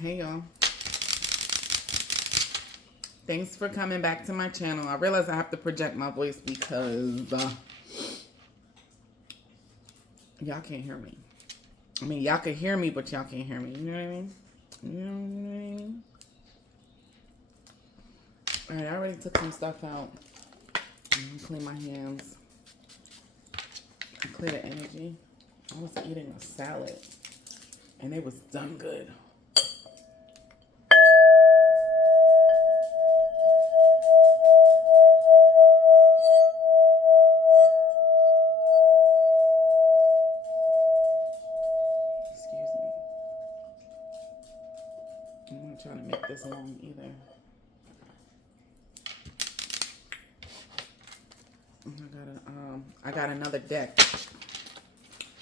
Hey y'all. Thanks for coming back to my channel. I realize I have to project my voice because y'all can't hear me. I mean, y'all can hear me, but y'all can't hear me. You know what I mean? You know what I mean? Alright, I already took some stuff out. Clean my hands. Clear the energy. I was eating a salad. And it was done good. Excuse me. I'm not trying to make this long either. I got another deck.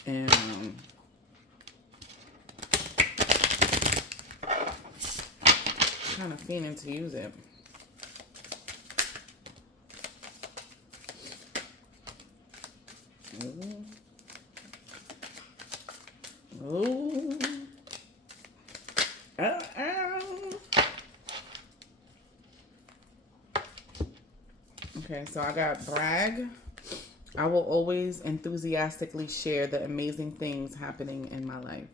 And kind of fiending to use it. Ooh. Ooh. Okay, so I got brag. I will always enthusiastically share the amazing things happening in my life.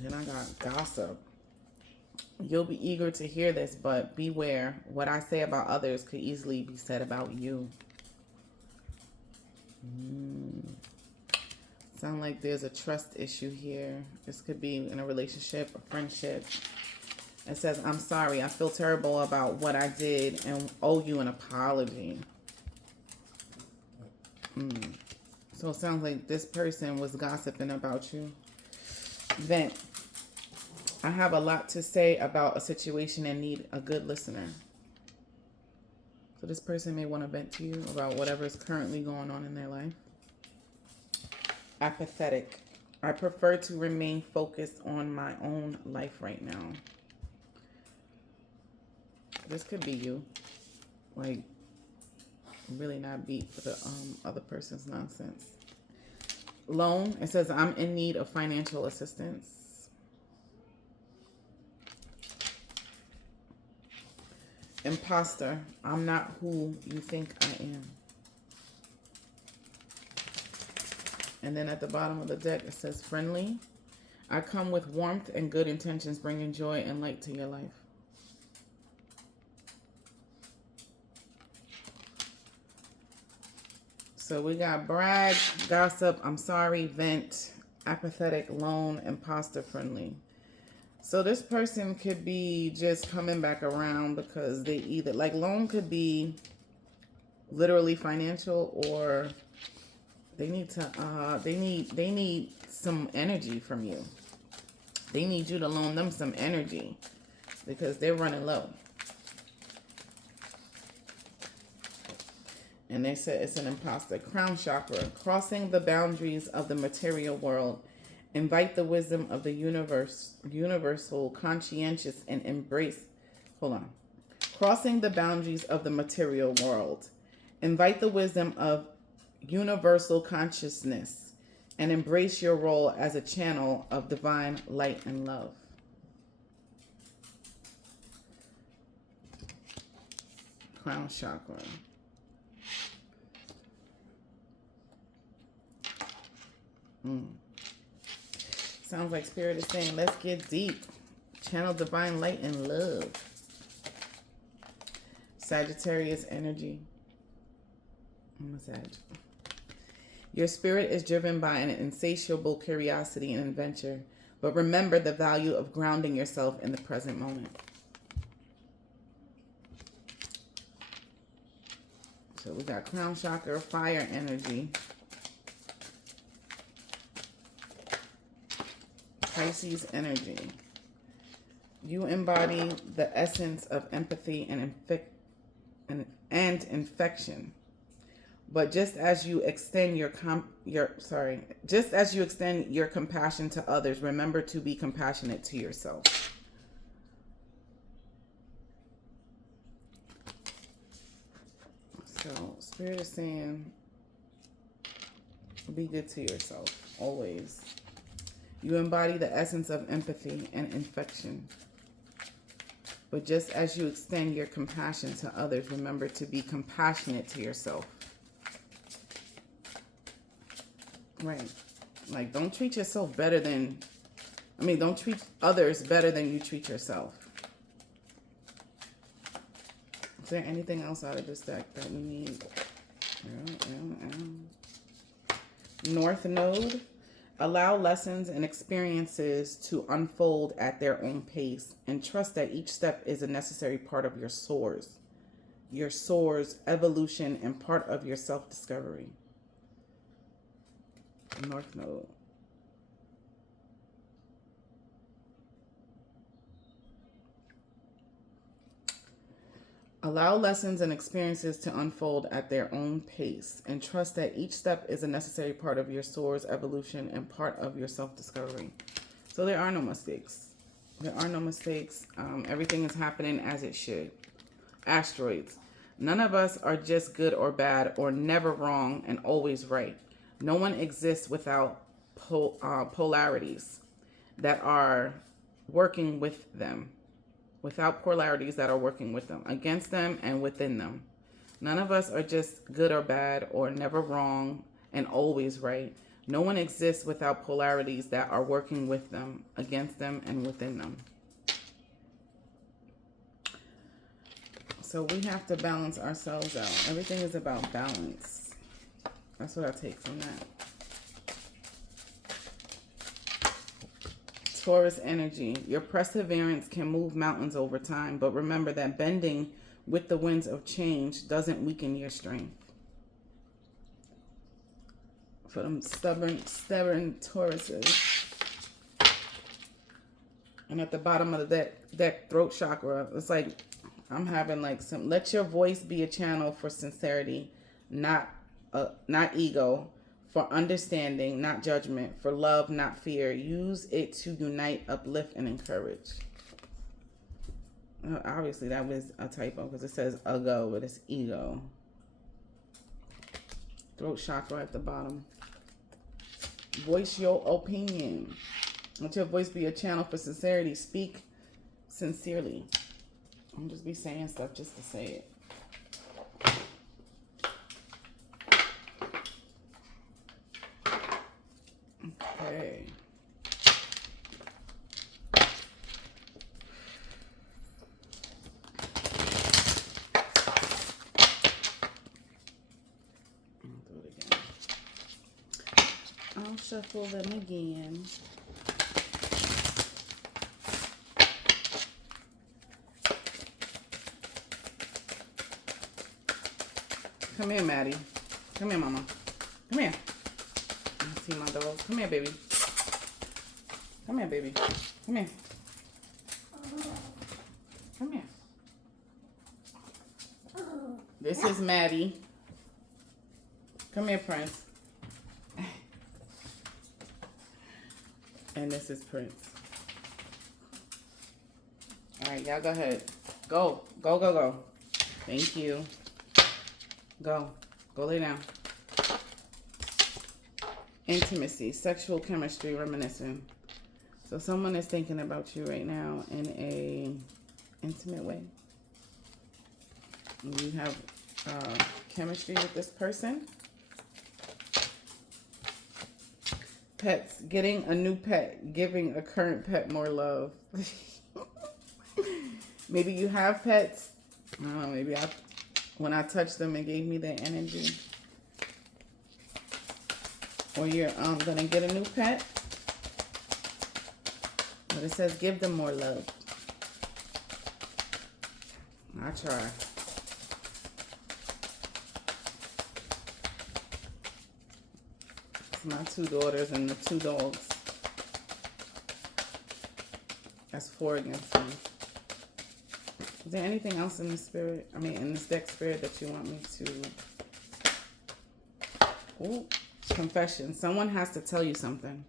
Then I got gossip. You'll be eager to hear this, but beware. What I say about others could easily be said about you. Sound like there's a trust issue here. This could be in a relationship, a friendship. It says, I'm sorry. I feel terrible about what I did and owe you an apology. So it sounds like this person was gossiping about you. Vent. I have a lot to say about a situation and need a good listener. So this person may want to vent to you about whatever is currently going on in their life. Apathetic. I prefer to remain focused on my own life right now. This could be you. Like, really not beat for the other person's nonsense. Loan. It says, I'm in need of financial assistance. Imposter. I'm not who you think I am. And then at the bottom of the deck, it says friendly. I come with warmth and good intentions, bringing joy and light to your life. So we got brag, gossip, I'm sorry, vent, apathetic, lone, imposter, friendly. So this person could be just coming back around because they either, like, loan could be literally financial, or they need to they need some energy from you. They need you to loan them some energy because they're running low. And they said it's an imposter. Crown chakra. Crossing the boundaries of the material world. Invite the wisdom of the universal, conscientious, and embrace. Hold on. Crossing the boundaries of the material world. Invite the wisdom of universal consciousness and embrace your role as a channel of divine light and love. Crown chakra. Sounds like Spirit is saying, let's get deep. Channel divine light and love. Sagittarius energy. I'm a Sag. Your spirit is driven by an insatiable curiosity and adventure, but remember the value of grounding yourself in the present moment. So we got crown chakra, fire energy. Pisces energy. You embody the essence of empathy and infection. But just as you extend your compassion to others, remember to be compassionate to yourself. So Spirit is saying, Be good to yourself, always. You embody the essence of empathy and affection. But just as you extend your compassion to others, remember to be compassionate to yourself. Right. Like, don't treat yourself better than, don't treat others better than you treat yourself. Is there anything else out of this deck that we need? North Node. Allow lessons and experiences to unfold at their own pace and trust that each step is a necessary part of your soar's evolution and part of your self-discovery. North Node. Allow lessons and experiences to unfold at their own pace and trust that each step is a necessary part of your soar's evolution and part of your self-discovery. So there are no mistakes. There are no mistakes. Everything is happening as it should. Asteroids. None of us are just good or bad or never wrong and always right. No one exists without polarities that are working with them. Without polarities that are working with them, against them and within them. None of us are just good or bad or never wrong and always right. No one exists without polarities that are working with them, against them and within them. So we have to balance ourselves out. Everything is about balance. That's what I take from that. Taurus energy. Your perseverance can move mountains over time, but remember that bending with the winds of change doesn't weaken your strength. For them stubborn Tauruses. And at the bottom of the deck, throat chakra. It's like I'm having like some. Let your voice be a channel for sincerity, not ego. For understanding, not judgment. For love, not fear. Use it to unite, uplift, and encourage. Obviously, that was a typo because it says ego, but it's ego. Throat chakra at the bottom. Voice your opinion. Let your voice be a channel for sincerity. Speak sincerely. Don't just be saying stuff just to say it. Okay. I'll do it again. I'll shuffle them again. Come here, Maddie. Come here, Mama. Come here. See my dog. Come here, baby. Come here, baby. Come here. Come here. This is Maddie. Come here, Prince. And this is Prince. All right, y'all go ahead. Go. Go, go, go. Thank you. Go. Go lay down. Intimacy, sexual chemistry, reminiscing. So someone is thinking about you right now in a intimate way. You have chemistry with this person. Pets, getting a new pet, giving a current pet more love. Maybe you have pets. I don't know, maybe when I touched them, it gave me their energy. Or you're gonna get a new pet. But it says give them more love. I try. It's my 2 daughters and the 2 dogs. That's 4 against me. Is there anything else in the spirit? In this deck spirit that you want me to... Ooh. Confession. Someone has to tell you something.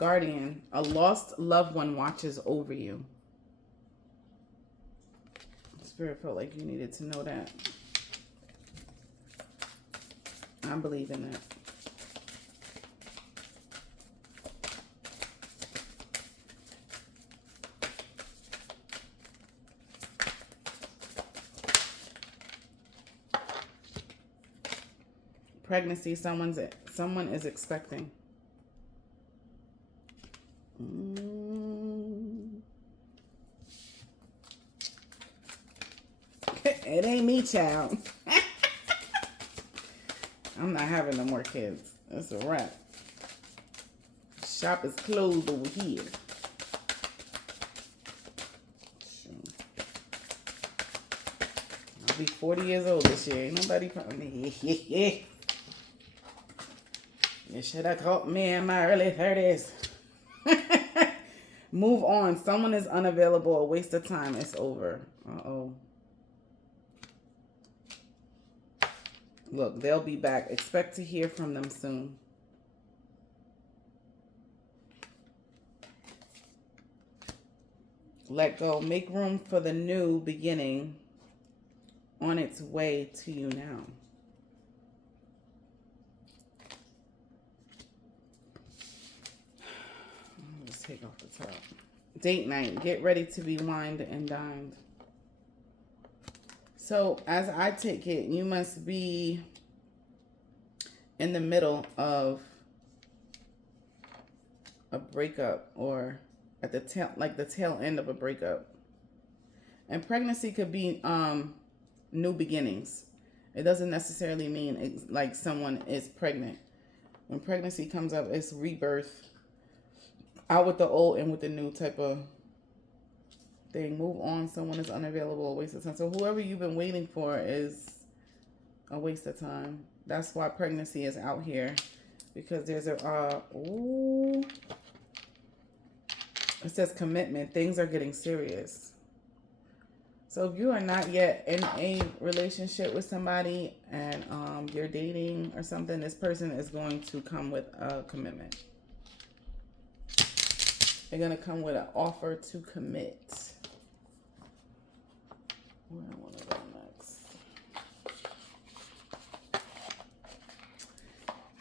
guardian. A lost loved one watches over you. Spirit felt like you needed to know that. I believe in that. Pregnancy, someone is expecting. It ain't me, child. I'm not having no more kids. That's a wrap. Shop is closed over here. I'll be 40 years old this year. Ain't nobody probably. You should have caught me in my early 30s. Move on. Someone is unavailable. A waste of time. It's over. Uh-oh. Look, they'll be back. Expect to hear from them soon. Let go. Make room for the new beginning on its way to you now. Let's take off the top. Date night. Get ready to be wined and dined. So, as I take it, you must be in the middle of a breakup or at the tail end of a breakup. And pregnancy could be new beginnings. It doesn't necessarily mean it's like someone is pregnant. When pregnancy comes up, it's rebirth. Out with the old and with the new type of thing. Move on. Someone is unavailable. A waste of time. So whoever you've been waiting for is a waste of time. That's why pregnancy is out here, because there's a ooh, it says commitment. Things are getting serious. So if you are not yet in a relationship with somebody and you're dating or something, this person is going to come with a commitment. They're going to come with an offer to commit. Where I want to go next.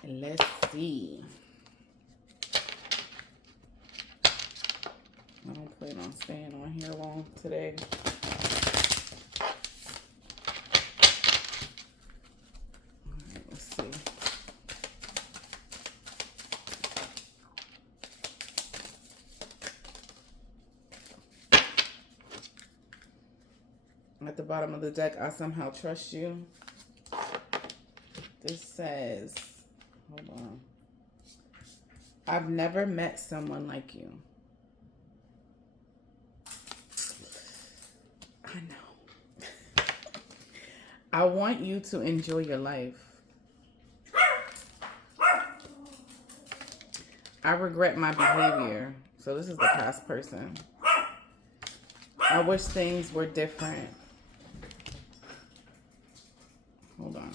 And let's see. I don't plan on staying on here long today. Alright, let's see. At the bottom of the deck, I somehow trust you. This says, hold on. I've never met someone like you. I know. I want you to enjoy your life. I regret my behavior. So this is the past person. I wish things were different. Hold on.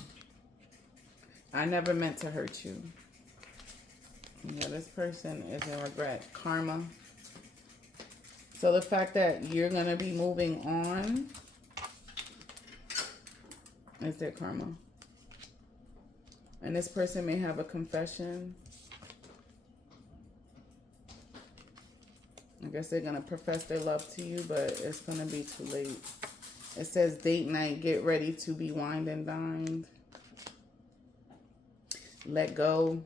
I never meant to hurt you. Yeah, this person is in regret. Karma. So the fact that you're going to be moving on is their karma. And this person may have a confession. I guess they're going to profess their love to you, but it's going to be too late. It says date night, get ready to be wined and dined. Let go.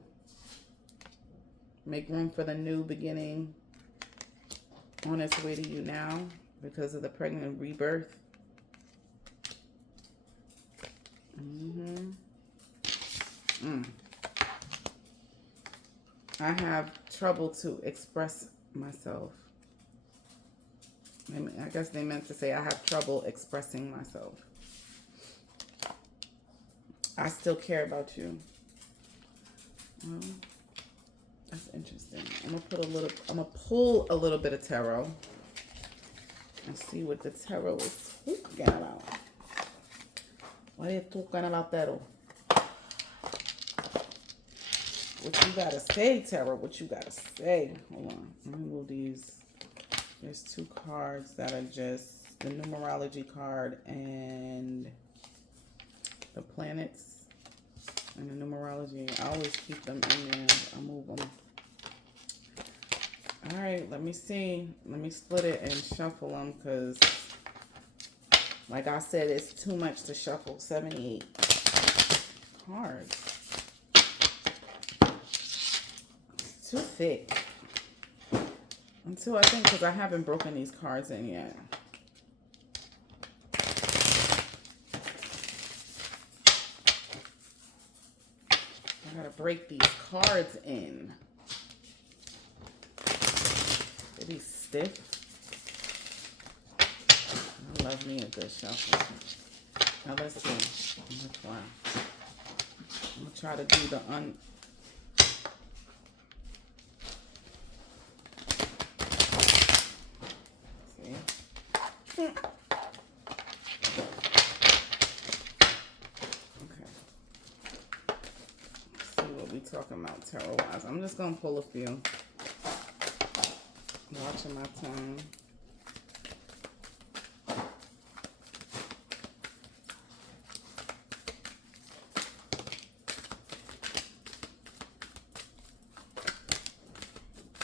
Make room for the new beginning on its way to you now because of the pregnant rebirth. I have trouble to express myself. I guess they meant to say I have trouble expressing myself. I still care about you. Well, that's interesting. I'm gonna pull a little bit of tarot and see what the tarot is talking about. What are you talking about, tarot? What you gotta say, Tarot? What you gotta say? Hold on. Let me move these. There's 2 cards that are just the numerology card and the planets and the numerology. I always keep them in there. I move them. All right, let me see. Let me split it and shuffle them because, like I said, it's too much to shuffle. 78 cards. It's too thick. Until I think, because I haven't broken these cards in yet. I gotta break these cards in. They be stiff. I love me a good shuffle. Now let's see. I'm gonna try to do the see? Okay. Let's see what we talking about tarot wise. I'm just gonna pull a few. Watching my tongue.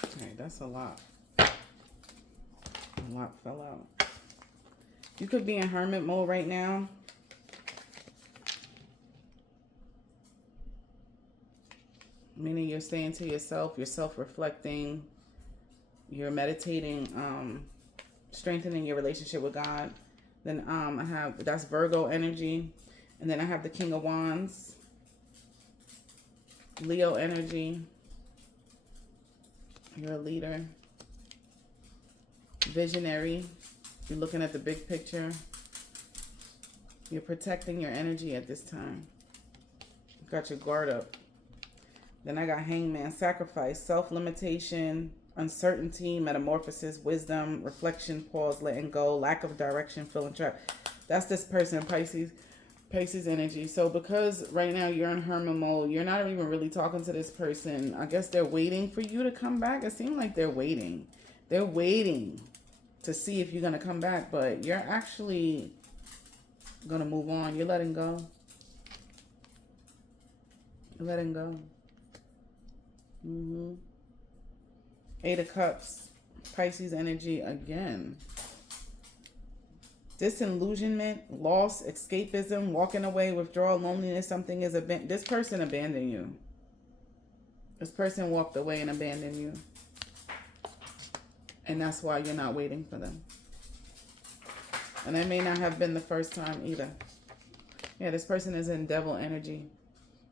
Okay, that's a lot. A lot fell out. You could be in hermit mode right now. Meaning you're staying to yourself, you're self-reflecting. You're meditating, strengthening your relationship with God. Then I have, that's Virgo energy. And then I have the King of Wands, Leo energy. You're a leader, visionary. You're looking at the big picture. You're protecting your energy at this time. You got your guard up. Then I got Hangman, sacrifice, self-limitation, uncertainty, metamorphosis, wisdom, reflection, pause, letting go, lack of direction, feeling trapped. That's this person, Pisces. Pisces energy. So because right now you're in hermit mode, you're not even really talking to this person. I guess they're waiting for you to come back. It seems like they're waiting. They're waiting to see if you're going to come back, but you're actually going to move on. You're letting go. You're letting go. Eight of Cups, Pisces energy again. Disillusionment, loss, escapism, walking away, withdrawal, loneliness. Something is this person abandoned you. This person walked away and abandoned you. And that's why you're not waiting for them. And that may not have been the first time either. Yeah, this person is in devil energy.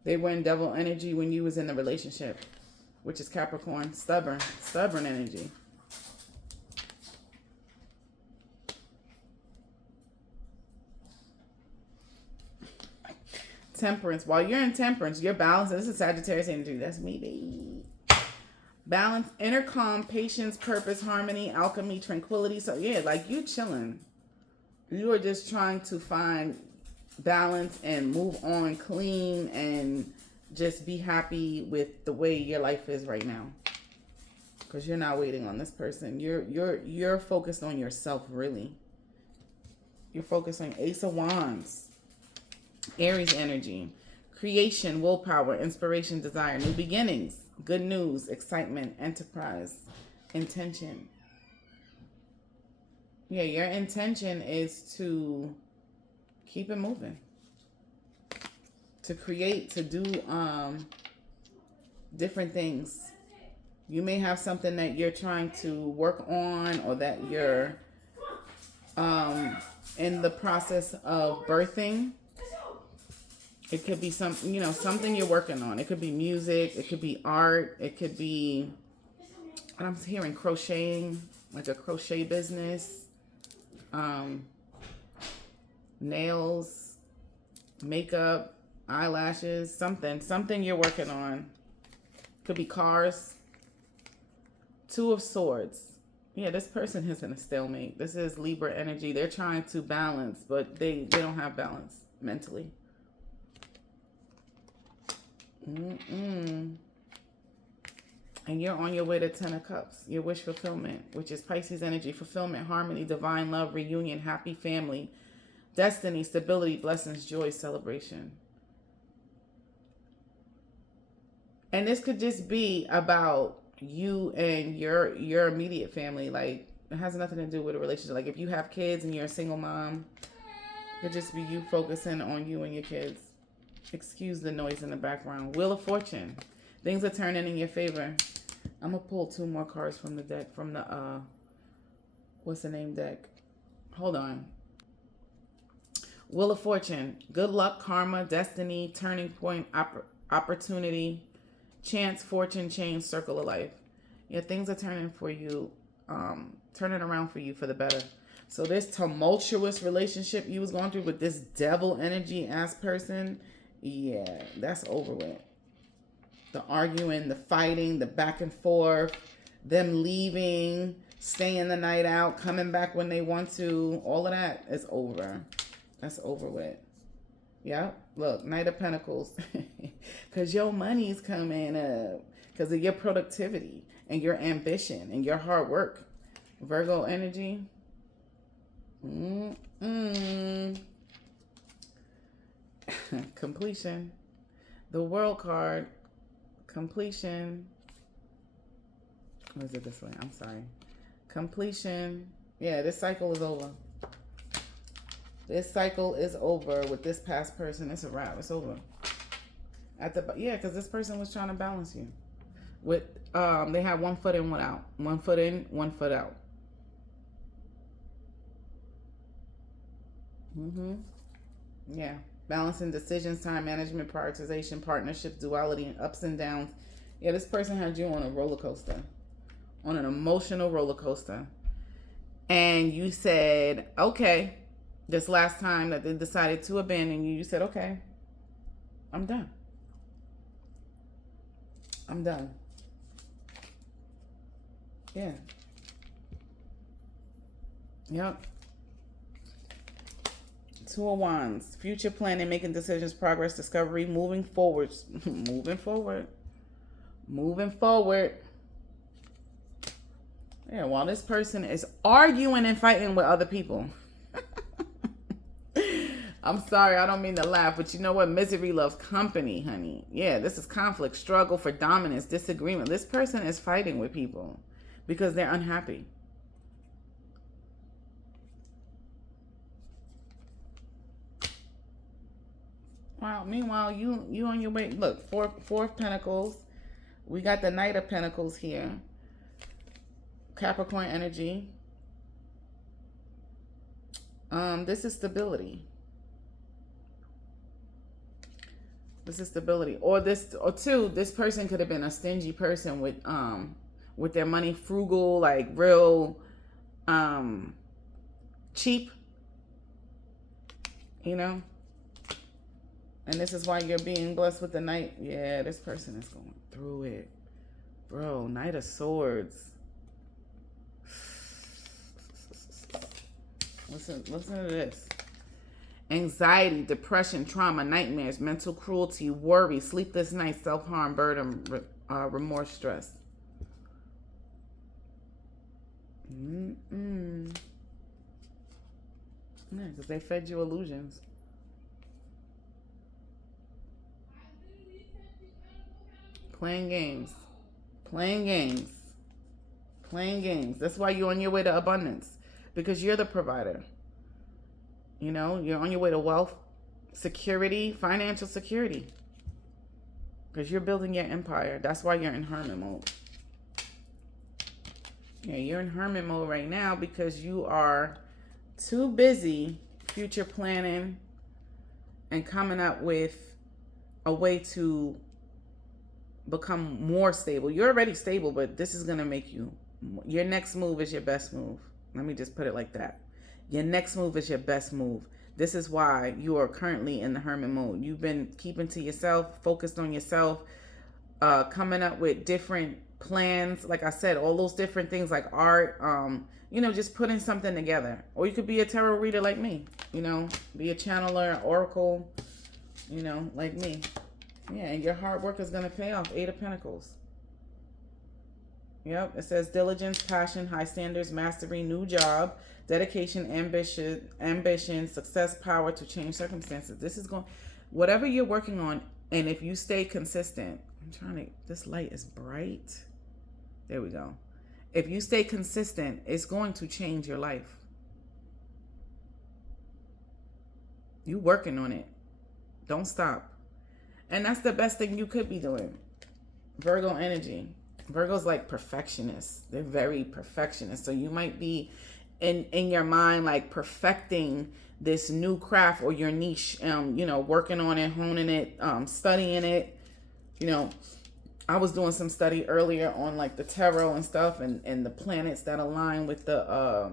They were in devil energy when you was in the relationship, which is Capricorn, stubborn energy. Temperance. While you're in temperance, you're balanced. This is Sagittarius energy. That's me, baby. Balance, inner calm, patience, purpose, harmony, alchemy, tranquility. So yeah, like you chilling. You are just trying to find balance and move on clean and just be happy with the way your life is right now. Because you're not waiting on this person. You're focused on yourself, really. You're focused on Ace of Wands. Aries energy. Creation, willpower, inspiration, desire, new beginnings, good news, excitement, enterprise, intention. Yeah, your intention is to keep it moving. To create, to do different things. You may have something that you're trying to work on or that you're in the process of birthing. It could be something you're working on. It could be music. It could be art. It could be, I'm hearing crocheting, like a crochet business. Nails, makeup, eyelashes, something you're working on. Could be cars. Two of Swords. Yeah, this person is in a stalemate. This is Libra energy. They're trying to balance, but they don't have balance mentally. And you're on your way to 10 of Cups. Your wish fulfillment, which is Pisces energy. Fulfillment, harmony, divine love, reunion, happy family, destiny, stability, blessings, joy, celebration. And this could just be about you and your immediate family. Like, it has nothing to do with a relationship. Like, if you have kids and you're a single mom, it could just be you focusing on you and your kids. Excuse the noise in the background. Wheel of Fortune. Things are turning in your favor. I'm going to pull 2 more cards from the deck, from the, what's the name deck? Hold on. Wheel of Fortune. Good luck, karma, destiny, turning point, opportunity, chance, fortune, change, circle of life. Yeah, things are turning for you, turning around for you for the better. So this tumultuous relationship you was going through with this devil energy ass person, yeah, that's over with. The arguing, the fighting, the back and forth, them leaving, staying the night out, coming back when they want to, all of that is over. That's over with. Yep. Look, Knight of Pentacles. Because your money's coming up. Because of your productivity and your ambition and your hard work. Virgo energy. Completion. The World card. Completion. Or is it this way? I'm sorry. Completion. Yeah, this cycle is over. This cycle is over with this past person. It's a wrap. It's over. Yeah, because this person was trying to balance you. With they had 1 foot in, 1 out. 1 foot in, 1 foot out. Yeah. Balancing decisions, time management, prioritization, partnership, duality, and ups and downs. Yeah, this person had you on a roller coaster. On an emotional roller coaster. And you said, okay, this last time that they decided to abandon you, you said, okay, I'm done. I'm done. Yeah. Yep. 2 of Wands. Future planning, making decisions, progress, discovery, moving forward. Moving forward. Moving forward. Yeah, while this person is arguing and fighting with other people. I'm sorry, I don't mean to laugh, but you know what? Misery loves company, honey. Yeah, this is conflict, struggle for dominance, disagreement. This person is fighting with people because they're unhappy. Wow. Meanwhile, you on your way. Look, four of Pentacles. We got the Knight of Pentacles here. Capricorn energy. This is stability. This is stability. Or this person could have been a stingy person with their money, frugal, like real cheap. You know? And this is why you're being blessed with the Knight. Yeah, this person is going through it. Bro, Knight of Swords. Listen to this. Anxiety, depression, trauma, nightmares, mental cruelty, worry, sleepless nights, self-harm, burden, remorse, stress. Yeah, because they fed you illusions. Playing games. Playing games. Playing games. That's why you're on your way to abundance. Because you're the provider. You know, you're on your way to wealth, security, financial security. Because you're building your empire. That's why you're in hermit mode. Yeah, you're in hermit mode right now because you are too busy future planning and coming up with a way to become more stable. You're already stable, but this is going to make you, your next move is your best move. Let me just put it like that. Your next move is your best move. This is why you are currently in the hermit mode. You've been keeping to yourself, focused on yourself, coming up with different plans. Like I said, all those different things like art, you know, just putting something together. Or you could be a tarot reader like me, you know, be a channeler, oracle, you know, like me. Yeah, and your hard work is going to pay off. 8 of Pentacles. Yep. It says diligence, passion, high standards, mastery, new job, dedication, ambition, success, power to change circumstances. This is going, whatever you're working on, and if you stay consistent, I'm trying to, this light is bright. There we go. If you stay consistent, it's going to change your life. You working on it. Don't stop. And that's the best thing you could be doing. Virgo energy. Virgo's like perfectionists. They're very perfectionist. So you might be in your mind like perfecting this new craft or your niche, working on it, honing it, studying it. I was doing some study earlier on like the tarot and stuff and the planets that align with the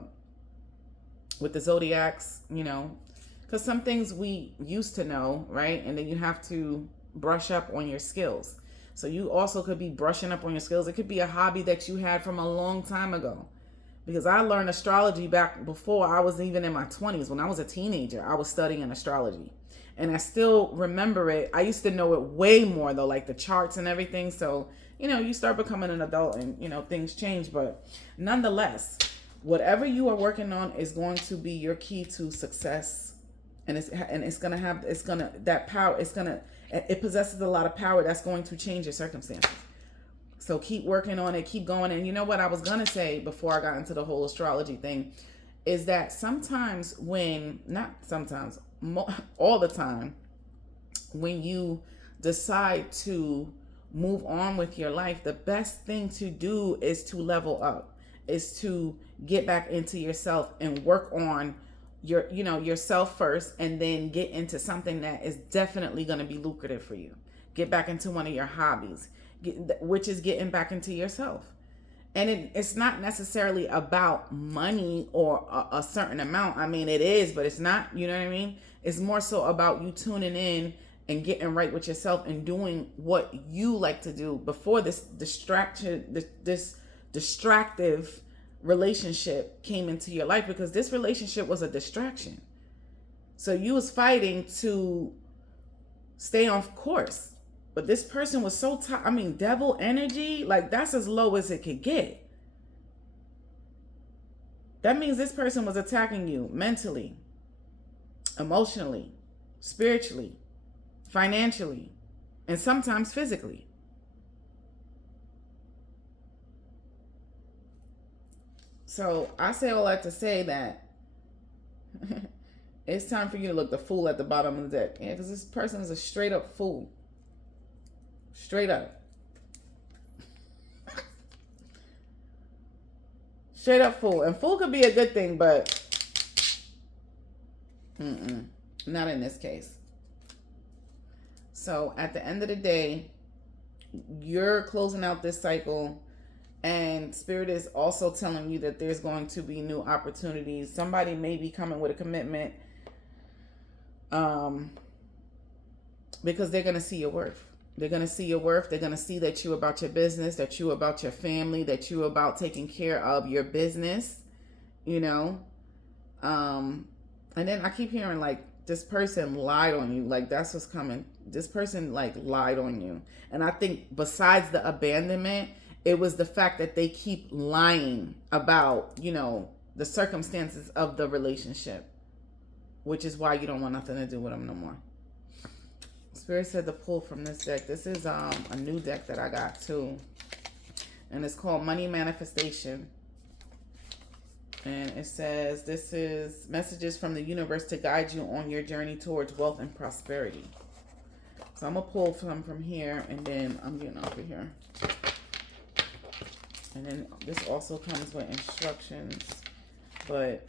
zodiacs, because some things we used to know, right? And then you have to brush up on your skills. So you also could be brushing up on your skills. It could be a hobby that you had from a long time ago. Because I learned astrology back before I was even in my 20s. When I was a teenager, I was studying astrology. And I still remember it. I used to know it way more though, like the charts and everything. So, you start becoming an adult and, things change. But nonetheless, whatever you are working on is going to be your key to success. And it possesses a lot of power that's going to change your circumstances. So keep working on it, keep going. And you know what I was going to say before I got into the whole astrology thing is that all the time, when you decide to move on with your life, the best thing to do is to level up, is to get back into yourself and work on yourself first, and then get into something that is definitely going to be lucrative for you. Get back into one of your hobbies, which is getting back into yourself. And it's not necessarily about money or a certain amount. I mean, it is, but it's not, you know what I mean? It's more so about you tuning in and getting right with yourself and doing what you like to do before this distractive relationship came into your life, because this relationship was a distraction. So you was fighting to stay on course. But this person was so devil energy, like that's as low as it could get. That means this person was attacking you mentally, emotionally, spiritually, financially, and sometimes physically. So I say all that to say that it's time for you to look the fool at the bottom of the deck. Yeah, because this person is a straight up fool. Straight up. Straight up fool. And fool could be a good thing, but not in this case. So at the end of the day, you're closing out this cycle, and Spirit is also telling you that there's going to be new opportunities. Somebody may be coming with a commitment because they're going to see your worth. They're going to see your worth. They're going to see that you about your business, that you about your family, that you about taking care of your business, And then I keep hearing like this person lied on you. Like that's what's coming. This person like lied on you. And I think besides the abandonment, it was the fact that they keep lying about, the circumstances of the relationship, which is why you don't want nothing to do with them no more. Spirit said to pull from this deck. This is a new deck that I got too. And it's called Money Manifestation. And it says, this is messages from the universe to guide you on your journey towards wealth and prosperity. So I'm going to pull some from here, and then I'm getting off of here. And then this also comes with instructions, but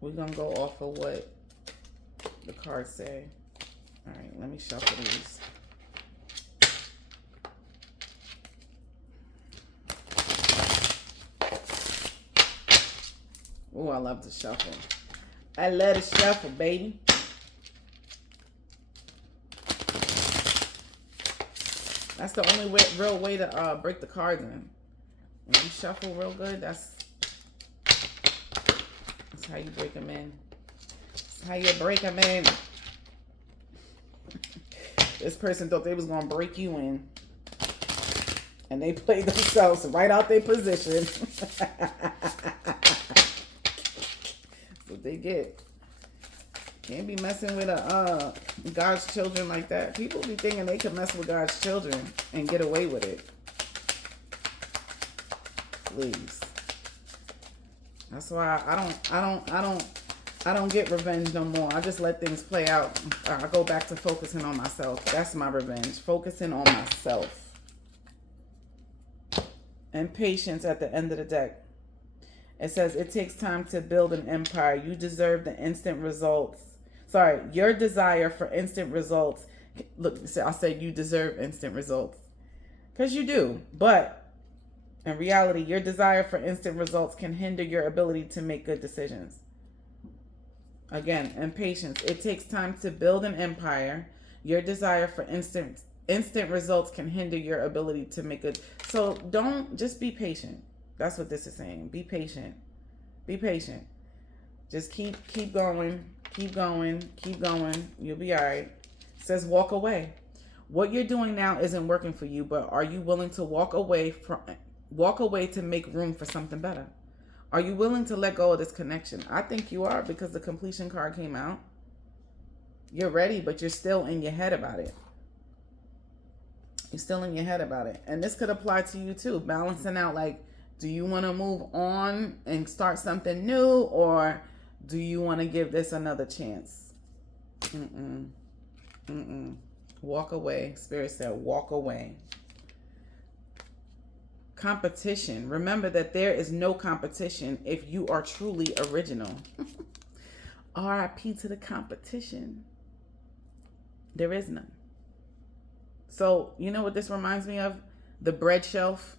we're going to go off of what the cards say. All right, let me shuffle these. Oh, I love to shuffle. I love to shuffle, baby. That's the only real way to break the cards in. When you shuffle real good, that's how you break them in. That's how you break them in. This person thought they was going to break you in. And they played themselves right out their position. That's what they get. Can't be messing with God's children like that. People be thinking they can mess with God's children and get away with it. Please. That's why I don't get revenge no more. I just let things play out. I go back to focusing on myself. That's my revenge. Focusing on myself. And patience at the end of the deck. It says, it takes time to build an empire. You deserve the instant results. Sorry, your desire for instant results. Look, I said you deserve instant results. Because you do. But in reality, your desire for instant results can hinder your ability to make good decisions. Again, impatience. It takes time to build an empire. Your desire for instant results can hinder your ability to make good. So just be patient. That's what this is saying. Be patient. Be patient. Just keep going. Keep going. Keep going. You'll be all right. It says walk away. What you're doing now isn't working for you, but are you willing to walk away to make room for something better? Are you willing to let go of this connection? I think you are, because the completion card came out. You're ready, but you're still in your head about it. You're still in your head about it. And this could apply to you too. Balancing out, like, do you want to move on and start something new, or do you want to give this another chance? Walk away. Spirit said walk away. Competition. Remember that there is no competition if you are truly original. RIP to the competition. There is none. So, you know what this reminds me of? The bread shelf.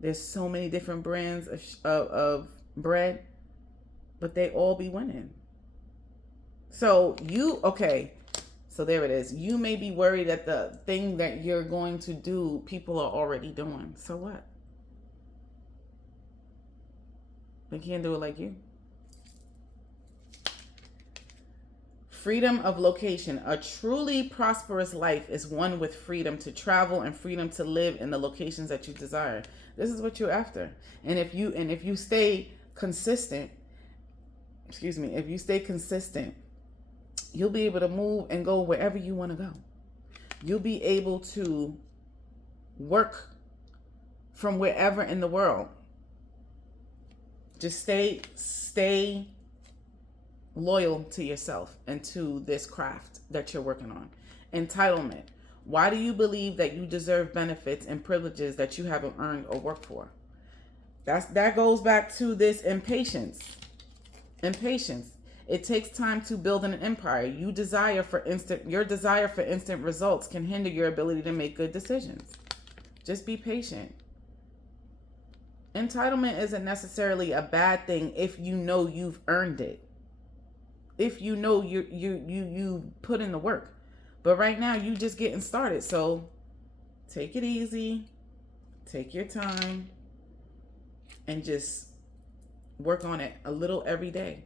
There's so many different brands of bread, but they all be winning. So so there it is. You may be worried that the thing that you're going to do, people are already doing. So what? They can't do it like you. Freedom of location. A truly prosperous life is one with freedom to travel and freedom to live in the locations that you desire. This is what you're after. And if you stay consistent, you'll be able to move and go wherever you want to go. You'll be able to work from wherever in the world. Just stay loyal to yourself and to this craft that you're working on. Entitlement. Why do you believe that you deserve benefits and privileges that you haven't earned or worked for? That goes back to this impatience. Impatience. It takes time to build an empire. Your desire for instant results can hinder your ability to make good decisions. Just be patient. Entitlement isn't necessarily a bad thing if you know you've earned it. If you know you put in the work. But right now you just getting started. So take it easy. Take your time. And just work on it a little every day.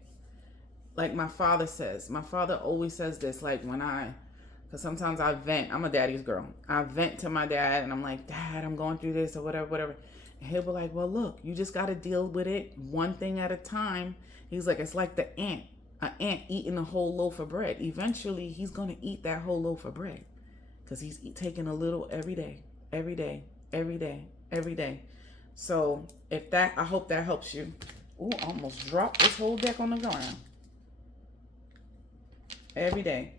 Like my father says. My father always says this. Like because sometimes I vent. I'm a daddy's girl. I vent to my dad and I'm like, Dad, I'm going through this or whatever. And he'll be like, well, look, you just got to deal with it one thing at a time. He's like, it's like the ant. An ant eating a whole loaf of bread. Eventually, he's going to eat that whole loaf of bread. Because he's taking a little every day. Every day. Every day. Every day. So, I hope that helps you. Ooh, I almost dropped this whole deck on the ground. Every day.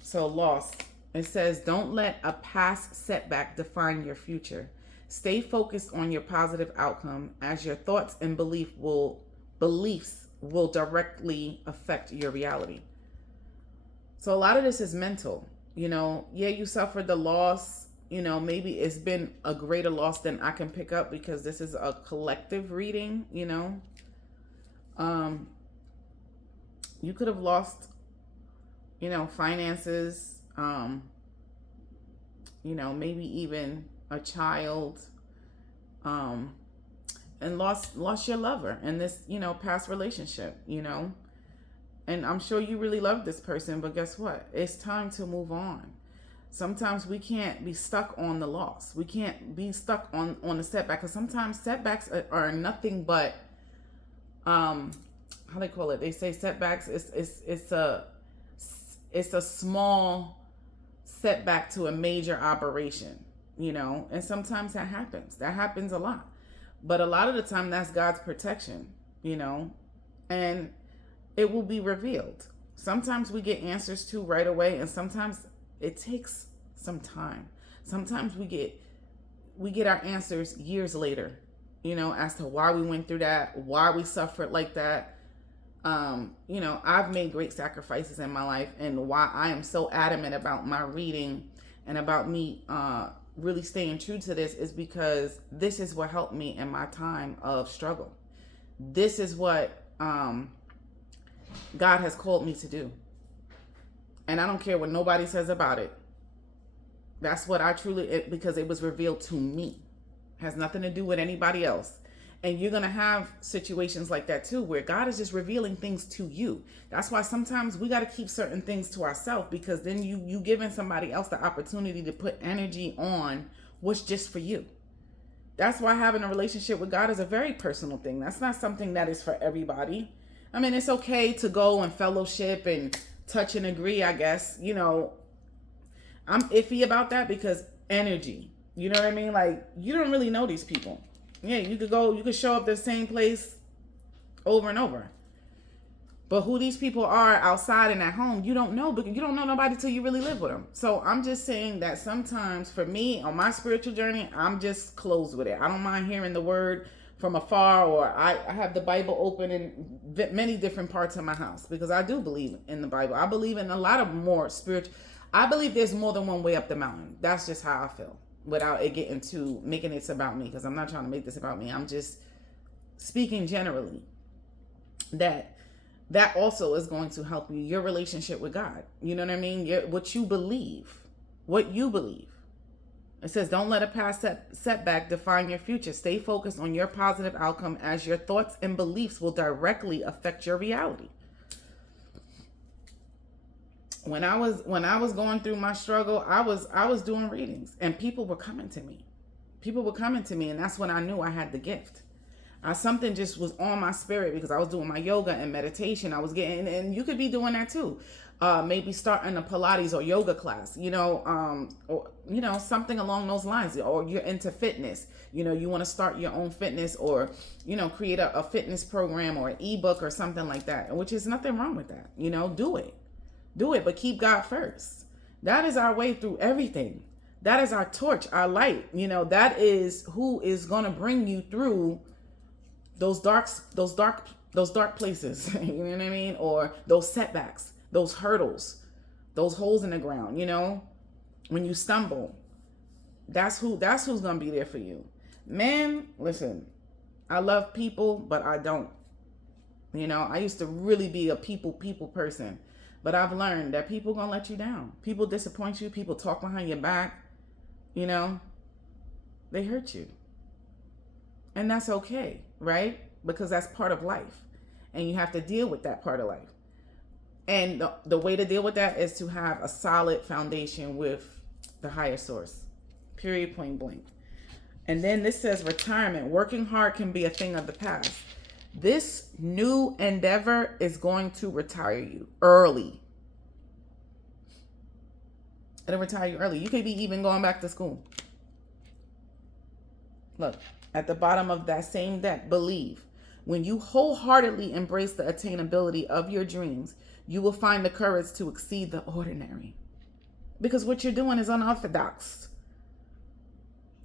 So, loss. It says, don't let a past setback define your future. Stay focused on your positive outcome, as your thoughts and beliefs will directly affect your reality. So a lot of this is mental. You suffered the loss. Maybe it's been a greater loss than I can pick up because this is a collective reading, You could have lost, finances, maybe even a child, and lost your lover in this, past relationship, And I'm sure you really love this person, but guess what? It's time to move on. Sometimes we can't be stuck on the loss. We can't be stuck on the setback, because sometimes setbacks are nothing but how they call it. They say setbacks it's a small setback to a major operation, you know. And sometimes that happens. That happens a lot. But a lot of the time that's God's protection, you know. And it will be revealed. Sometimes we get answers to right away, and sometimes it takes some time. Sometimes we get our answers years later, you know, as to why we went through that, why we suffered like that. You know, I've made great sacrifices in my life, and why I am so adamant about my reading and about me really staying true to this is because this is what helped me in my time of struggle. This is what God has called me to do. And I don't care what nobody says about it. That's what I truly, because it was revealed to me. It has nothing to do with anybody else. And you're going to have situations like that too, where God is just revealing things to you. That's why sometimes we got to keep certain things to ourselves, because then you giving somebody else the opportunity to put energy on what's just for you. That's why having a relationship with God is a very personal thing. That's not something that is for everybody. I mean, it's okay to go and fellowship and touch and agree, I guess. You know, I'm iffy about that because energy, you know what I mean? Like, you don't really know these people. Yeah, you could show up the same place over and over. But who these people are outside and at home, you don't know, because you don't know nobody till you really live with them. So I'm just saying that sometimes for me on my spiritual journey, I'm just closed with it. I don't mind hearing the word from afar, or I have the Bible open in many different parts of my house, because I do believe in the Bible. I believe in a lot of more spiritual. I believe there's more than one way up the mountain. That's just how I feel, without it getting to making it about me, because I'm not trying to make this about me. I'm just speaking generally that also is going to help you, your relationship with God. You know what I mean? What you believe. It says, don't let a past setback define your future. Stay focused on your positive outcome, as your thoughts and beliefs will directly affect your reality. When I was going through my struggle, I was doing readings, and people were coming to me. And that's when I knew I had the gift. Something just was on my spirit, because I was doing my yoga and meditation. I was getting, and you could be doing that too. Maybe starting a Pilates or yoga class, or, something along those lines. Or you're into fitness, you want to start your own fitness, or, create a fitness program or an ebook or something like that, which is nothing wrong with that. Do it, but keep God first. That is our way through everything. That is our torch, our light. That is who is going to bring you through those dark places, you know what I mean? Or those setbacks, those hurdles, those holes in the ground, when you stumble. That's who's going to be there for you. Man, listen, I love people, but I don't. I used to really be a people person, but I've learned that people going to let you down. People disappoint you. People talk behind your back, they hurt you. And that's okay, right? Because that's part of life. And you have to deal with that part of life. And the way to deal with that is to have a solid foundation with the higher source. Period, point blank. And then this says retirement. Working hard can be a thing of the past. This new endeavor is going to retire you early. It'll retire you early. You could be even going back to school. Look, at the bottom of that same deck, believe. When you wholeheartedly embrace the attainability of your dreams, you will find the courage to exceed the ordinary. Because what you're doing is unorthodox.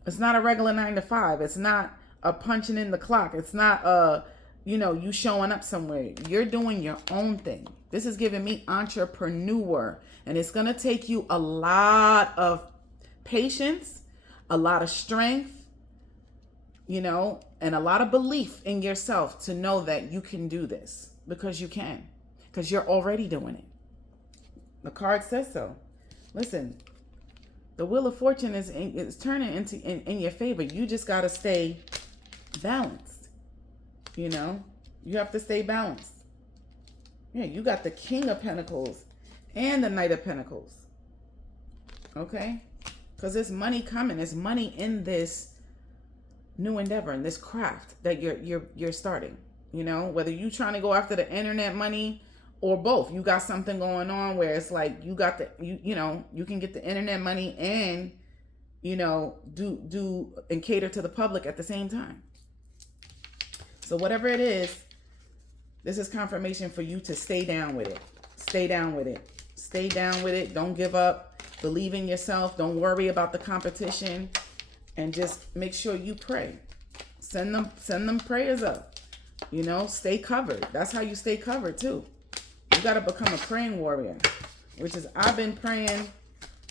It's not a regular 9 to 5. It's not a punching in the clock. It's not you showing up somewhere. You're doing your own thing. This is giving me entrepreneur. And it's going to take you a lot of patience, a lot of strength, and a lot of belief in yourself to know that you can do this, because you can, because you're already doing it. The card says so. Listen, the wheel of fortune is turning in your favor. You just got to stay balanced. You have to stay balanced. Yeah, you got the King of Pentacles and the Knight of Pentacles. Okay? Because there's money coming. There's money in this new endeavor, in this craft that you're starting. You know, whether you trying to go after the internet money or both. You got something going on where it's like you got the you know, you can get the internet money and, you know, do and cater to the public at the same time. So whatever it is, this is confirmation for you to stay down with it. Stay down with it. Stay down with it. Don't give up. Believe in yourself. Don't worry about the competition. And just make sure you pray. Send them prayers up. You know, stay covered. That's how you stay covered too. You got to become a praying warrior, which is I've been praying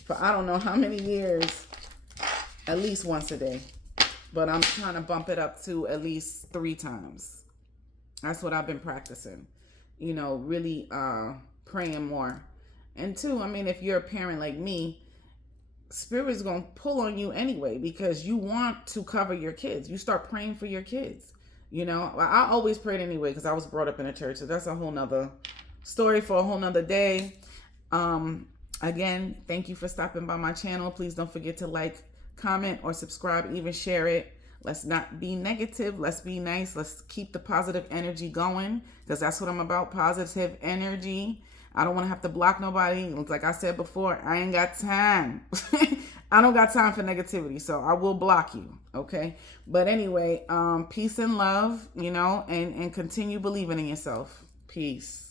for I don't know how many years, at least once a day. But I'm trying to bump it up to at least 3 times. That's what I've been practicing. You know, really praying more. And 2, I mean, if you're a parent like me, Spirit's going to pull on you anyway because you want to cover your kids. You start praying for your kids. You know, I always prayed anyway because I was brought up in a church. So that's a whole nother story for a whole nother day. Again, thank you for stopping by my channel. Please don't forget to like, comment, or subscribe, even share it. Let's not be negative. Let's be nice. Let's keep the positive energy going because that's what I'm about, positive energy. I don't want to have to block nobody. Like I said before, I ain't got time. I don't got time for negativity, so I will block you, okay? But anyway, peace and love, you know, and continue believing in yourself. Peace.